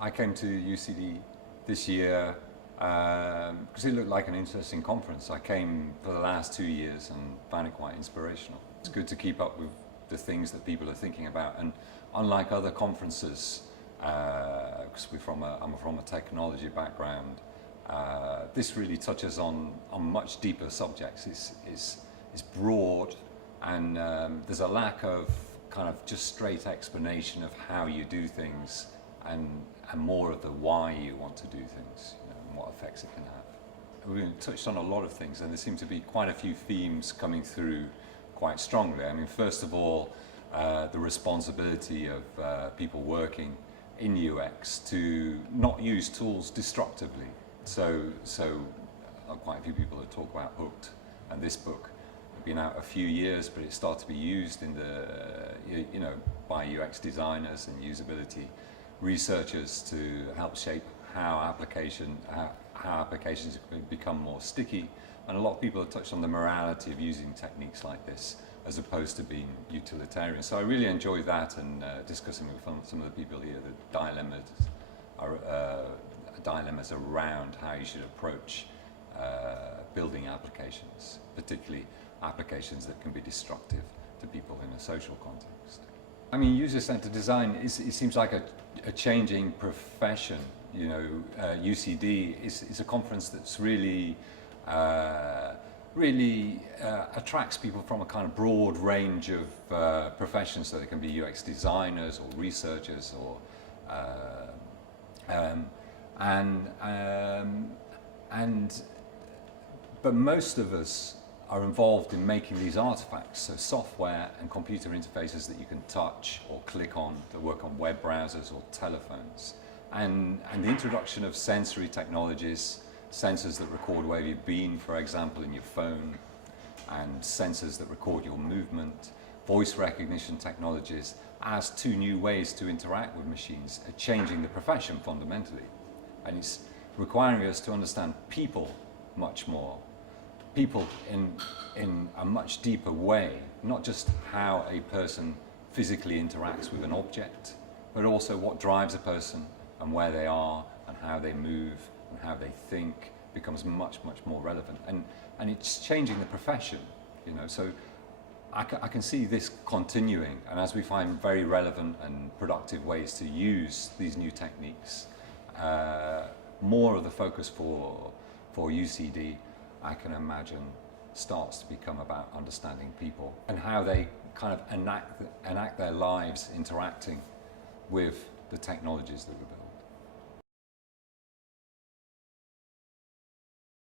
I came to UCD this year because it looked like an interesting conference. I came for the last 2 years and found it quite inspirational. It's good to keep up with the things that people are thinking about, and unlike other conferences, because I'm from a technology background, this really touches on much deeper subjects. It's broad, and there's a lack of kind of just straight explanation of how you do things, and more of the why you want to do things, and what effects it can have. We touched on a lot of things, and there seem to be quite a few themes coming through quite strongly. I mean, first of all, the responsibility of people working in UX to not use tools destructively. So quite a few people have talked about Hooked, and this book has been out a few years, but it started to be used in by UX designers and usability researchers to help shape how applications become more sticky. And a lot of people have touched on the morality of using techniques like this as opposed to being utilitarian. So I really enjoyed that, and discussing with some of the people here the dilemmas around how you should approach building applications, particularly applications that can be destructive to people in a social context. I mean, user-centered design it seems like a changing profession. UCD is a conference that's really attracts people from a kind of broad range of professions. So they can be UX designers or researchers, or but most of us are involved in making these artifacts, so software and computer interfaces that you can touch or click on that work on web browsers or telephones. And the introduction of sensory technologies, sensors that record where you've been, for example, in your phone, and sensors that record your movement, voice recognition technologies, as two new ways to interact with machines, are changing the profession fundamentally. And it's requiring us to understand people much more. People in a much deeper way, not just how a person physically interacts with an object, but also what drives a person and where they are and how they move and how they think becomes much more relevant. And it's changing the profession, so I can see this continuing, and as we find very relevant and productive ways to use these new techniques, more of the focus for UCD, I can imagine, starts to become about understanding people and how they kind of enact their lives interacting with the technologies that we build.